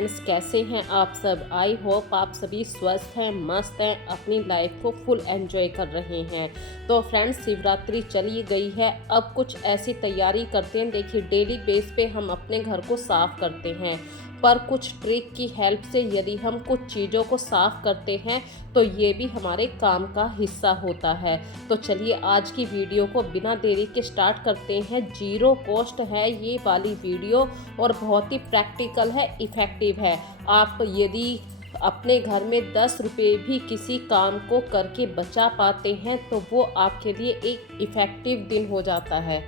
Friends, कैसे हैं आप सब। आई होप आप सभी स्वस्थ हैं, मस्त हैं, अपनी लाइफ को फुल एंजॉय कर रहे हैं। तो फ्रेंड्स, शिवरात्रि चली गई है, अब कुछ ऐसी तैयारी करते हैं। देखिए, डेली बेस पे हम अपने घर को साफ़ करते हैं, पर कुछ ट्रिक की हेल्प से यदि हम कुछ चीज़ों को साफ़ करते हैं तो ये भी हमारे काम का हिस्सा होता है। तो चलिए आज की वीडियो को बिना देरी के स्टार्ट करते हैं। जीरो कॉस्ट है ये वाली वीडियो और बहुत ही प्रैक्टिकल है, इफ़ेक्टिव है। आप यदि अपने घर में 10 रुपये भी किसी काम को करके बचा पाते हैं तो वो आपके लिए एक इफ़ेक्टिव दिन हो जाता है।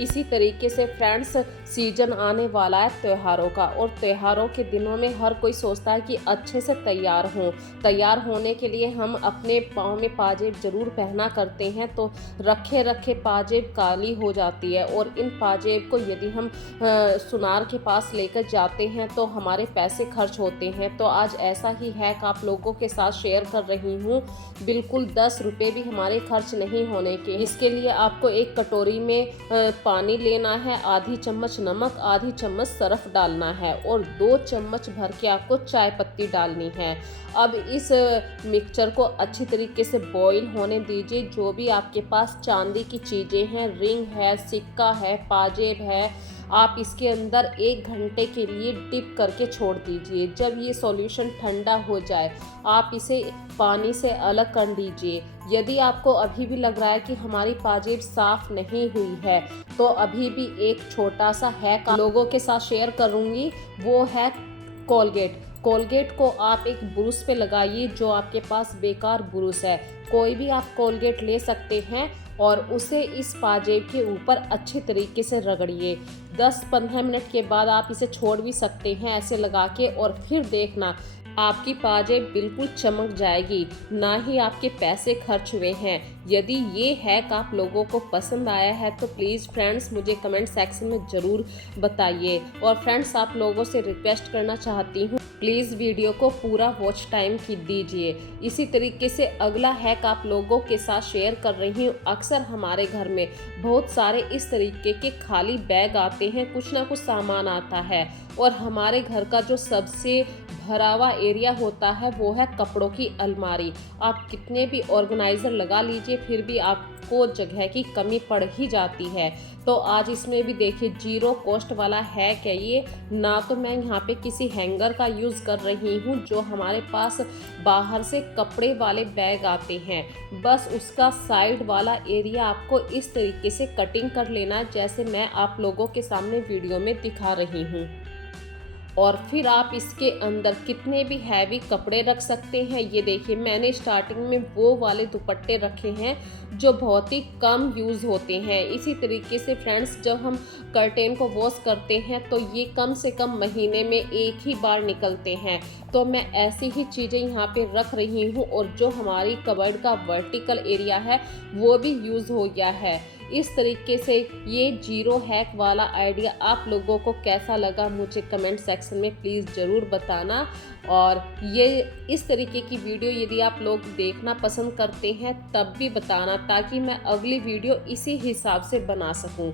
इसी तरीके से फ्रेंड्स, सीजन आने वाला है त्योहारों का, और त्योहारों के दिनों में हर कोई सोचता है कि अच्छे से तैयार हों। तैयार होने के लिए हम अपने पाँव में पाजेब जरूर पहना करते हैं, तो रखे रखे पाजेब काली हो जाती है, और इन पाजेब को यदि हम सुनार के पास लेकर जाते हैं तो हमारे पैसे खर्च होते हैं। तो आज ऐसा ही हैक आप लोगों के साथ शेयर कर रही हूँ। बिल्कुल 10 रुपये भी हमारे खर्च नहीं होने के। इसके लिए आपको एक कटोरी में पानी लेना है, आधी चम्मच नमक, आधी चम्मच सरफ डालना है, और 2 चम्मच भर के आपको चाय पत्ती डालनी है। अब इस मिक्सचर को अच्छी तरीके से बॉईल होने दीजिए। जो भी आपके पास चांदी की चीज़ें हैं, रिंग है, सिक्का है, पाजेब है, आप इसके अंदर 1 घंटे के लिए डिप करके छोड़ दीजिए। जब ये सॉल्यूशन ठंडा हो जाए, आप इसे पानी से अलग कर लीजिए। यदि आपको अभी भी लग रहा है कि हमारी पाजेब साफ़ नहीं हुई है, तो अभी भी एक छोटा सा हैक लोगों के साथ शेयर करूँगी, वो है कोलगेट। कोलगेट को आप एक ब्रुश पे लगाइए, जो आपके पास बेकार ब्रुश है, कोई भी आप कोलगेट ले सकते हैं, और उसे इस पाजेब के ऊपर अच्छे तरीके से रगड़िए। 10-15 मिनट के बाद आप इसे छोड़ भी सकते हैं ऐसे लगा के, और फिर देखना आपकी पाजेब बिल्कुल चमक जाएगी, ना ही आपके पैसे खर्च हुए हैं। यदि ये हैक आप लोगों को पसंद आया है तो प्लीज़ फ्रेंड्स मुझे कमेंट सेक्शन में ज़रूर बताइए। और फ्रेंड्स, आप लोगों से रिक्वेस्ट करना चाहती हूँ, प्लीज़ वीडियो को पूरा वॉच टाइम की दीजिए। इसी तरीके से अगला हैक आप लोगों के साथ शेयर कर रही हूँ। अक्सर हमारे घर में बहुत सारे इस तरीके के खाली बैग आते हैं, कुछ ना कुछ सामान आता है, और हमारे घर का जो सबसे भरा हुआ एरिया होता है वो है कपड़ों की अलमारी। आप कितने भी ऑर्गेनाइज़र लगा लीजिए, फिर भी आपको जगह की कमी पड़ ही जाती है। तो आज इसमें भी देखिए, जीरो कॉस्ट वाला हैक है ये। ना तो मैं यहाँ पे किसी हैंगर का यूज़ कर रही हूँ, जो हमारे पास बाहर से कपड़े वाले बैग आते हैं, बस उसका साइड वाला एरिया आपको इस तरीके से कटिंग कर लेना है, जैसे मैं आप लोगों के सामने वीडियो में दिखा रही हूँ। और फिर आप इसके अंदर कितने भी हैवी कपड़े रख सकते हैं। ये देखिए, मैंने स्टार्टिंग में वो वाले दुपट्टे रखे हैं जो बहुत ही कम यूज़ होते हैं। इसी तरीके से फ्रेंड्स, जब हम कर्टेन को वॉश करते हैं तो ये कम से कम महीने में एक ही बार निकलते हैं। तो मैं ऐसी ही चीज़ें यहाँ पे रख रही हूँ, और जो हमारी कबर्ड का वर्टिकल एरिया है वो भी यूज़ हो गया है। इस तरीके से ये जीरो हैक वाला आइडिया आप लोगों को कैसा लगा मुझे कमेंट सेक्शन में प्लीज़ ज़रूर बताना। और ये इस तरीके की वीडियो यदि आप लोग देखना पसंद करते हैं तब भी बताना, ताकि मैं अगली वीडियो इसी हिसाब से बना सकूं।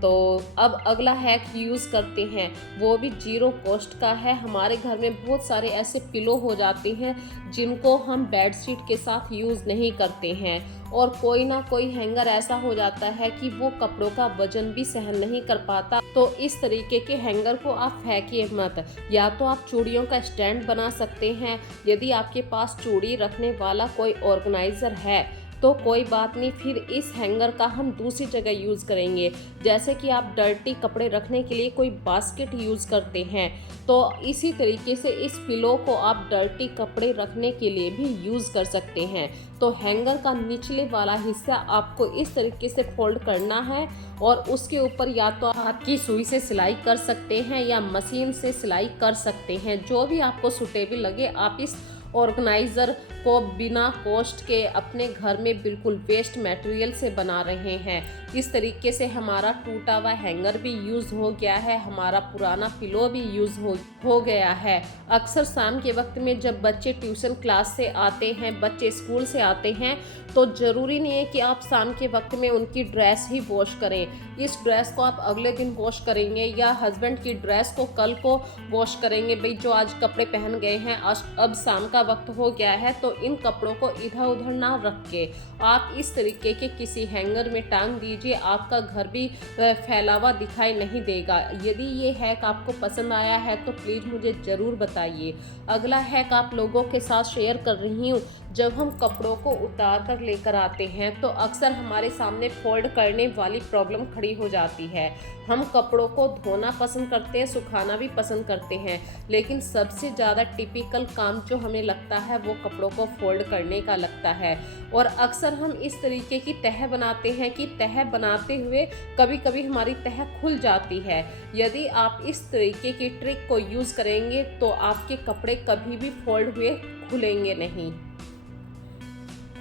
तो अब अगला हैक यूज़ करते हैं, वो भी जीरो कॉस्ट का है। हमारे घर में बहुत सारे ऐसे पिलो हो जाते हैं जिनको हम बेडशीट के साथ यूज़ नहीं करते हैं, और कोई ना कोई हैंगर ऐसा हो जाता है कि वो कपड़ों का वजन भी सहन नहीं कर पाता। तो इस तरीके के हैंगर को आप फेंकिए मत, या तो आप चूड़ियों का स्टैंड बना सकते हैं। यदि आपके पास चूड़ी रखने वाला कोई ऑर्गेनाइज़र है तो कोई बात नहीं, फिर इस हैंगर का हम दूसरी जगह यूज़ करेंगे। जैसे कि आप डर्टी कपड़े रखने के लिए कोई बास्केट यूज़ करते हैं, तो इसी तरीके से इस पिलो को आप डर्टी कपड़े रखने के लिए भी यूज़ कर सकते हैं। तो हैंगर का निचले वाला हिस्सा आपको इस तरीके से फोल्ड करना है, और उसके ऊपर या तो हाथ की सुई से सिलाई कर सकते हैं या मशीन से सिलाई कर सकते हैं, जो भी आपको सूटेबल लगे। आप इस ऑर्गेनाइज़र को बिना कॉस्ट के अपने घर में बिल्कुल वेस्ट मटेरियल से बना रहे हैं। इस तरीके से हमारा टूटा हुआ हैंगर भी यूज़ हो गया है, हमारा पुराना पिलो भी यूज़ हो गया है। अक्सर शाम के वक्त में जब बच्चे ट्यूशन क्लास से आते हैं, बच्चे स्कूल से आते हैं, तो ज़रूरी नहीं है कि आप शाम के वक्त में उनकी ड्रेस ही वॉश करें। इस ड्रेस को आप अगले दिन वॉश करेंगे या हस्बैंड की ड्रेस को कल को वॉश करेंगे। भाई जो आज कपड़े पहन गए हैं, आज अब शाम का वक्त हो गया है, तो इन कपड़ों को इधर उधर ना रख के आप इस तरीके के किसी हैंगर में टांग दीजिए। आपका घर भी फैला हुआ दिखाई नहीं देगा। यदि ये हैक आपको पसंद आया है तो प्लीज़ मुझे ज़रूर बताइए। अगला हैक आप लोगों के साथ शेयर कर रही हूँ। जब हम कपड़ों को उतार कर लेकर आते हैं तो अक्सर हमारे सामने फोल्ड करने वाली प्रॉब्लम खड़ी हो जाती है। हम कपड़ों को धोना पसंद करते हैं, सुखाना भी पसंद करते हैं, लेकिन सबसे ज़्यादा टिपिकल काम जो हमें लगता है वो कपड़ों को फोल्ड करने का लगता है। और अक्सर हम इस तरीके की तह बनाते हैं कि तह बनाते हुए कभी कभी हमारी तह खुल जाती है। यदि आप इस तरीके की ट्रिक को यूज़ करेंगे तो आपके कपड़े कभी भी फोल्ड हुए खुलेंगे नहीं।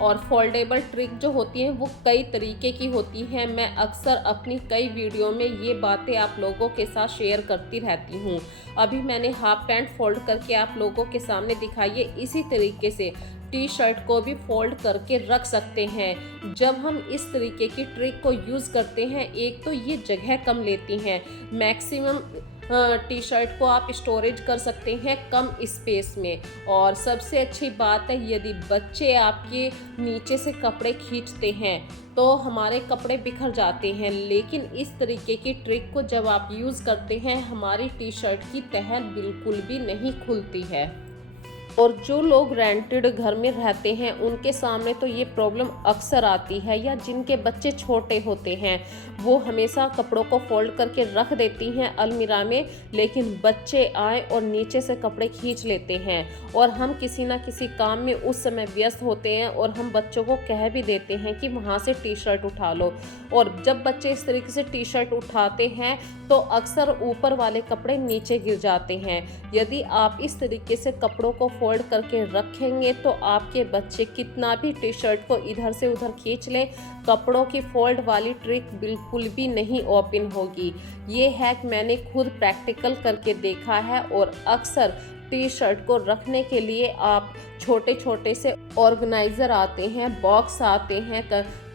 और फोल्डेबल ट्रिक जो होती हैं वो कई तरीके की होती हैं। मैं अक्सर अपनी कई वीडियो में ये बातें आप लोगों के साथ शेयर करती रहती हूँ। अभी मैंने हाफ पैंट फोल्ड करके आप लोगों के सामने दिखाई है। इसी तरीके से टी शर्ट को भी फोल्ड करके रख सकते हैं। जब हम इस तरीके की ट्रिक को यूज़ करते हैं, एक तो ये जगह कम लेती हैं, मैक्सिमम टी शर्ट को आप स्टोरेज कर सकते हैं कम स्पेस में। और सबसे अच्छी बात है, यदि बच्चे आपके नीचे से कपड़े खींचते हैं तो हमारे कपड़े बिखर जाते हैं, लेकिन इस तरीके की ट्रिक को जब आप यूज़ करते हैं हमारी टी शर्ट की तह बिल्कुल भी नहीं खुलती है। और जो लोग रेंटेड घर में रहते हैं उनके सामने तो ये प्रॉब्लम अक्सर आती है, या जिनके बच्चे छोटे होते हैं वो हमेशा कपड़ों को फोल्ड करके रख देती हैं अलमीरा में, लेकिन बच्चे आए और नीचे से कपड़े खींच लेते हैं और हम किसी ना किसी काम में उस समय व्यस्त होते हैं और हम बच्चों को कह भी देते हैं कि वहाँ से टी शर्ट उठा लो। और जब बच्चे इस तरीके से टी शर्ट उठाते हैं तो अक्सर ऊपर वाले कपड़े नीचे गिर जाते हैं। यदि आप इस तरीके से कपड़ों को फोल्ड करके रखेंगे तो आपके बच्चे कितना भी टी शर्ट को इधर से उधर खींच लें, कपड़ों की फोल्ड वाली ट्रिक बिल्कुल भी नहीं ओपन होगी। ये हैक मैंने खुद प्रैक्टिकल करके देखा है। और अक्सर टी शर्ट को रखने के लिए आप छोटे छोटे से ऑर्गेनाइज़र आते हैं, बॉक्स आते हैं,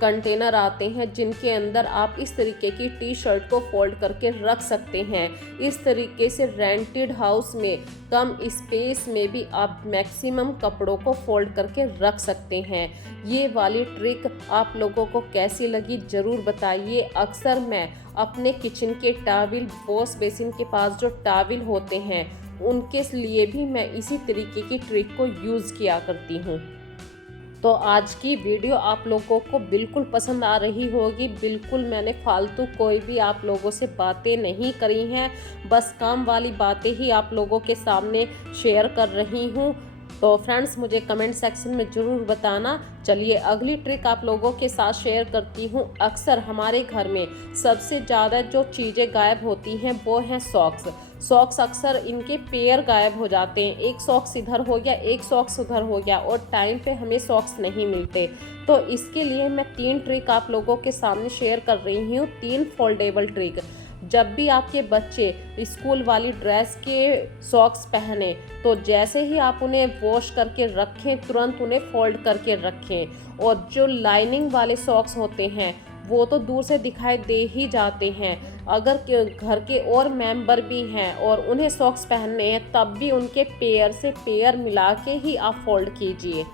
कंटेनर आते हैं, जिनके अंदर आप इस तरीके की टी शर्ट को फोल्ड करके रख सकते हैं। इस तरीके से रेंटेड हाउस में कम स्पेस में भी आप मैक्सिमम कपड़ों को फोल्ड करके रख सकते हैं। ये वाली ट्रिक आप लोगों को कैसी लगी ज़रूर बताइए। अक्सर मैं अपने किचन के टॉवल, वॉश बेसिन के पास जो टॉवल होते हैं उनके लिए भी मैं इसी तरीके की ट्रिक को यूज़ किया करती हूँ। तो आज की वीडियो आप लोगों को बिल्कुल पसंद आ रही होगी। बिल्कुल मैंने फालतू कोई भी आप लोगों से बातें नहीं करी हैं, बस काम वाली बातें ही आप लोगों के सामने शेयर कर रही हूँ। तो फ्रेंड्स मुझे कमेंट सेक्शन में ज़रूर बताना। चलिए अगली ट्रिक आप लोगों के साथ शेयर करती हूँ। अक्सर हमारे घर में सबसे ज़्यादा जो चीज़ें गायब होती हैं वो हैं सॉक्स। अक्सर इनके पेयर गायब हो जाते हैं, एक सॉक्स इधर हो गया, एक सॉक्स उधर हो गया और टाइम पे हमें सॉक्स नहीं मिलते। तो इसके लिए मैं 3 ट्रिक आप लोगों के सामने शेयर कर रही हूँ, 3 फोल्डेबल ट्रिक। जब भी आपके बच्चे स्कूल वाली ड्रेस के सॉक्स पहने तो जैसे ही आप उन्हें वॉश करके रखें तुरंत उन्हें फोल्ड करके रखें। और जो लाइनिंग वाले सॉक्स होते हैं वो तो दूर से दिखाई दे ही जाते हैं। अगर घर के और मेंबर भी हैं और उन्हें सॉक्स पहनने हैं तब भी उनके पेयर से पेयर मिला के ही आप फोल्ड कीजिए।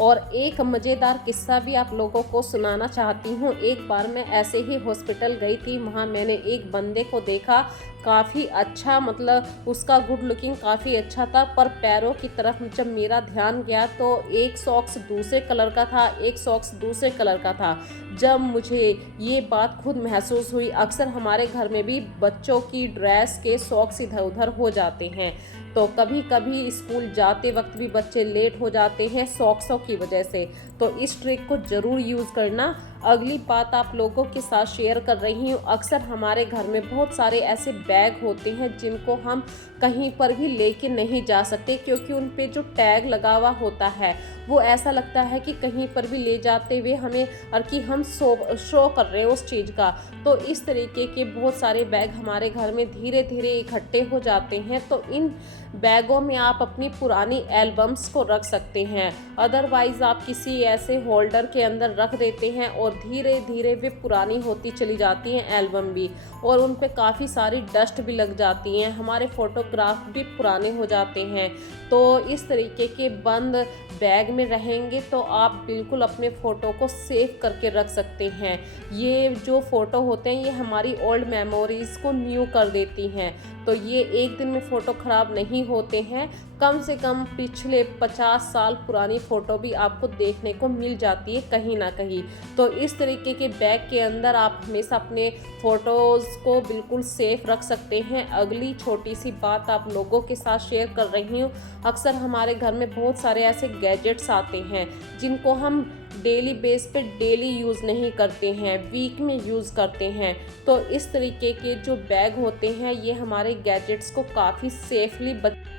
और एक मज़ेदार किस्सा भी आप लोगों को सुनाना चाहती हूँ। एक बार मैं ऐसे ही हॉस्पिटल गई थी, वहाँ मैंने एक बंदे को देखा, काफ़ी अच्छा, मतलब उसका गुड लुकिंग काफ़ी अच्छा था, पर पैरों की तरफ जब मेरा ध्यान गया तो एक सॉक्स दूसरे कलर का था, एक सॉक्स दूसरे कलर का था। जब मुझे ये बात खुद महसूस हुई, अक्सर हमारे घर में भी बच्चों की ड्रेस के सॉक्स इधर उधर हो जाते हैं, तो कभी कभी स्कूल जाते वक्त भी बच्चे लेट हो जाते हैं सॉक्सों की वजह से। तो इस ट्रिक को ज़रूर यूज़ करना। अगली बात आप लोगों के साथ शेयर कर रही हूँ, अक्सर हमारे घर में बहुत सारे ऐसे बैग होते हैं जिनको हम कहीं पर भी लेके नहीं जा सकते, क्योंकि उन पे जो टैग लगा हुआ होता है वो ऐसा लगता है कि कहीं पर भी ले जाते हुए हमें और कि हम शो कर रहे हैं उस चीज़ का। तो इस तरीके के बहुत सारे बैग हमारे घर में धीरे धीरे इकट्ठे हो जाते हैं। तो इन बैगों में आप अपनी पुरानी एल्बम्स को रख सकते हैं, अदरवाइज़ आप किसी ऐसे होल्डर के अंदर रख देते हैं और धीरे धीरे वे पुरानी होती चली जाती हैं एल्बम भी, और उन पे काफ़ी सारी डस्ट भी लग जाती हैं, हमारे फ़ोटोग्राफ भी पुराने हो जाते हैं। तो इस तरीके के बंद बैग में रहेंगे तो आप बिल्कुल अपने फ़ोटो को सेव करके रख सकते हैं। ये जो फ़ोटो होते हैं ये हमारी ओल्ड मेमोरीज़ को न्यू कर देती हैं। तो ये एक दिन में फ़ोटो ख़राब नहीं होते हैं, कम से कम पिछले 50 साल पुरानी फ़ोटो भी आपको देखने को मिल जाती है कहीं ना कहीं। तो इस तरीके के बैग के अंदर आप हमेशा अपने फ़ोटोज़ को बिल्कुल सेफ रख सकते हैं। अगली छोटी सी बात आप लोगों के साथ शेयर कर रही हूँ, अक्सर हमारे घर में बहुत सारे ऐसे गैजेट्स आते हैं जिनको हम डेली बेस पे डेली यूज़ नहीं करते हैं, वीक में यूज़ करते हैं। तो इस तरीके के जो बैग होते हैं ये हमारे गैजेट्स को काफ़ी सेफली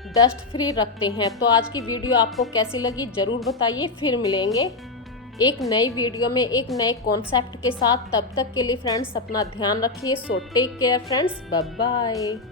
डस्ट फ्री रखते हैं। तो आज की वीडियो आपको कैसी लगी ज़रूर बताइए। फिर मिलेंगे एक नई वीडियो में एक नए कॉन्सेप्ट के साथ। तब तक के लिए फ्रेंड्स अपना ध्यान रखिए। So take care friends, bye bye.